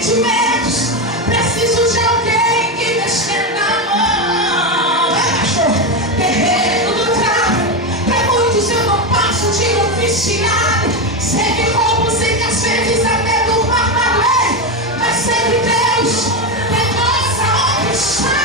sentimentos. Preciso de alguém que me estenda a mão. Guerreiro do trago, pra muitos eu não passo de oficiado. Sei que roubo, sei que às vezes até do armado é, mas sempre Deus é nossa opção.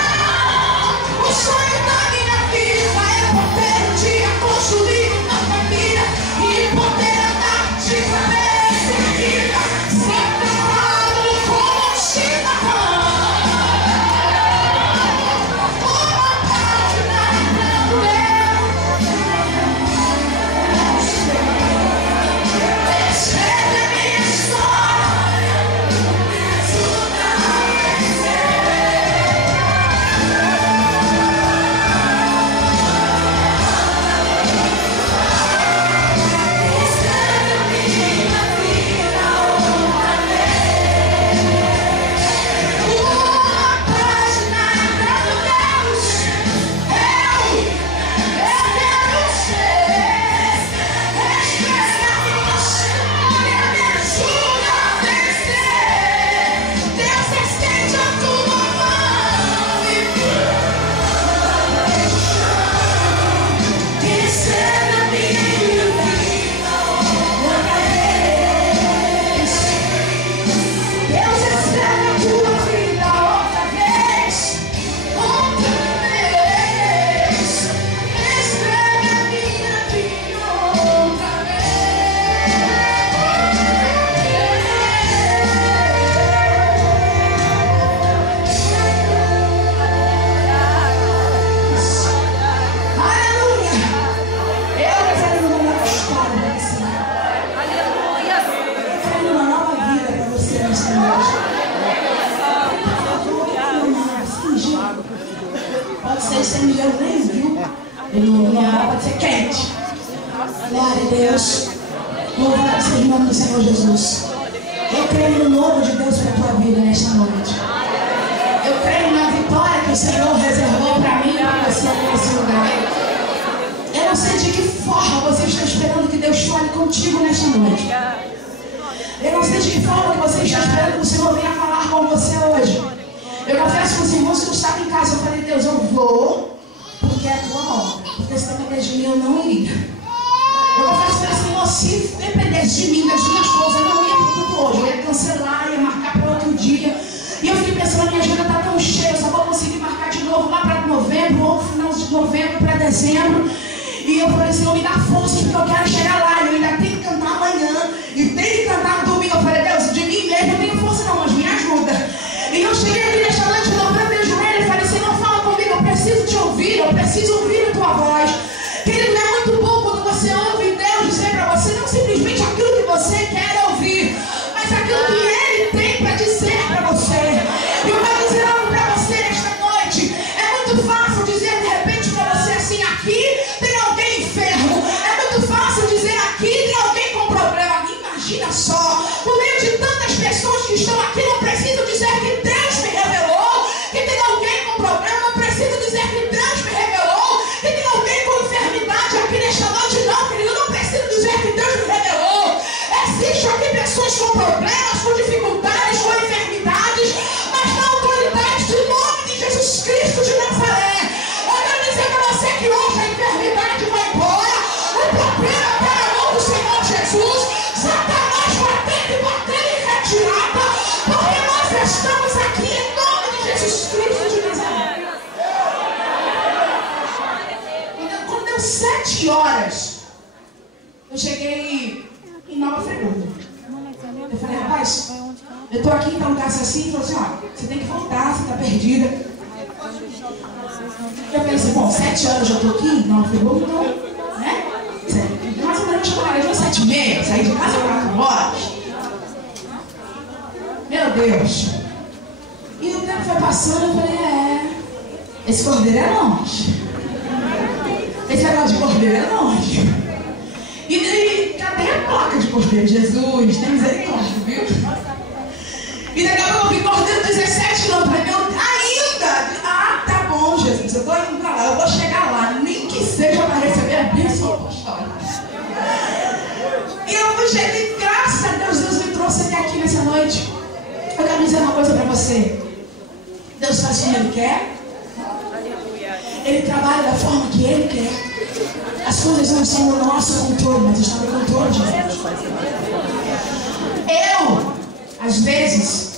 O sonho da minha vida é poder um dia construir uma família e poder andar de cabeça erguida, sempre amado como um cidadão. Uma página pra escreve a minha história, me ajuda a pode ser incendiário, nem viu? Pode ser quente. Glória a Deus. Louvado seja o nome do Senhor Jesus. Eu creio no novo de Deus para a tua vida nesta noite. Eu creio na vitória que o Senhor reservou para mim e para você nesse lugar. Eu não sei de que forma você está esperando que Deus fale contigo nesta noite. Eu não sei de que forma que você está esperando que o Senhor venha falar com você hoje. Eu confesso com os irmãos que eu estava em casa. Eu falei, Deus, eu vou porque é a tua obra. Porque se dependesse de mim, eu não iria. Eu confesso para o Senhor, se dependesse de mim, das minhas coisas, eu não ia para o culto hoje. Eu ia cancelar, ia marcar para outro dia. E eu fiquei pensando, a minha agenda está tão cheia, eu só vou conseguir marcar de novo lá para novembro, ou final de novembro para dezembro. E eu falei, Senhor, me dá força, porque eu quero chegar lá. Eu ainda tenho que cantar amanhã. E tenho que cantar no domingo. Eu falei, Deus, de mim mesmo eu não tenho força não, mas me ajuda. E eu cheguei aqui nesta noite, dobrando meu joelho e falei, Senhor, fala comigo, eu preciso te ouvir, eu preciso ouvir a tua voz. Querido, é muito bom quando você ouve Deus dizer para você, não simplesmente aquilo que você quer ouvir, mas aquilo que Ele tem para dizer para você. E eu quero dizer algo para você nesta noite. É muito fácil dizer de repente para você assim, aqui tem alguém enfermo. É muito fácil dizer aqui tem alguém com problema. Imagina só, no meio de tantas pessoas que estão aqui, não preciso dizer que Deus me revelou que tem alguém com problema, não preciso dizer que Deus me revelou que tem alguém com enfermidade aqui nesta noite, não, querido, eu não preciso dizer que Deus me revelou. Existem aqui pessoas com problemas, com dificuldades, com enfermidades, mas na autoridade do nome de Jesus Cristo de Nazaré, eu quero dizer para você que hoje a enfermidade vai embora, o problema está na mão do Senhor Jesus, Satanás batendo e retirada, porque nós estamos aqui em nome de Jesus Cristo de Nazaré. Então, quando deu 7 horas, eu cheguei em Nova Friburgo. Eu falei, rapaz, eu estou aqui em um lugar assim, e falou assim, ó, você tem que voltar, você está perdida. Eu pensei, bom, 7 horas eu estou aqui em Nova Friburgo, então, né? Mais ou menos eu cheguei às 7h30, saí de casa às 4 horas. Meu Deus. E o tempo foi passando, eu falei, esse cordeiro é longe. Esse negócio de cordeiro é longe. E daí, cadê a placa de cordeiro? Jesus, tem misericórdia, viu? E daqui a pouco eu vi cordeiro 17 quilômetros. Ainda? Ah, tá bom, Jesus, eu tô indo pra lá, eu vou chegar lá, nem que seja para receber a bênção apostólica. E eu cheguei, graças a Deus, Deus me trouxe até aqui nessa noite. Eu quero dizer uma coisa para você. Deus faz como Ele quer. Ele trabalha da forma que Ele quer. As coisas não estão no nosso controle, mas estão no controle de Deus. Eu, às vezes,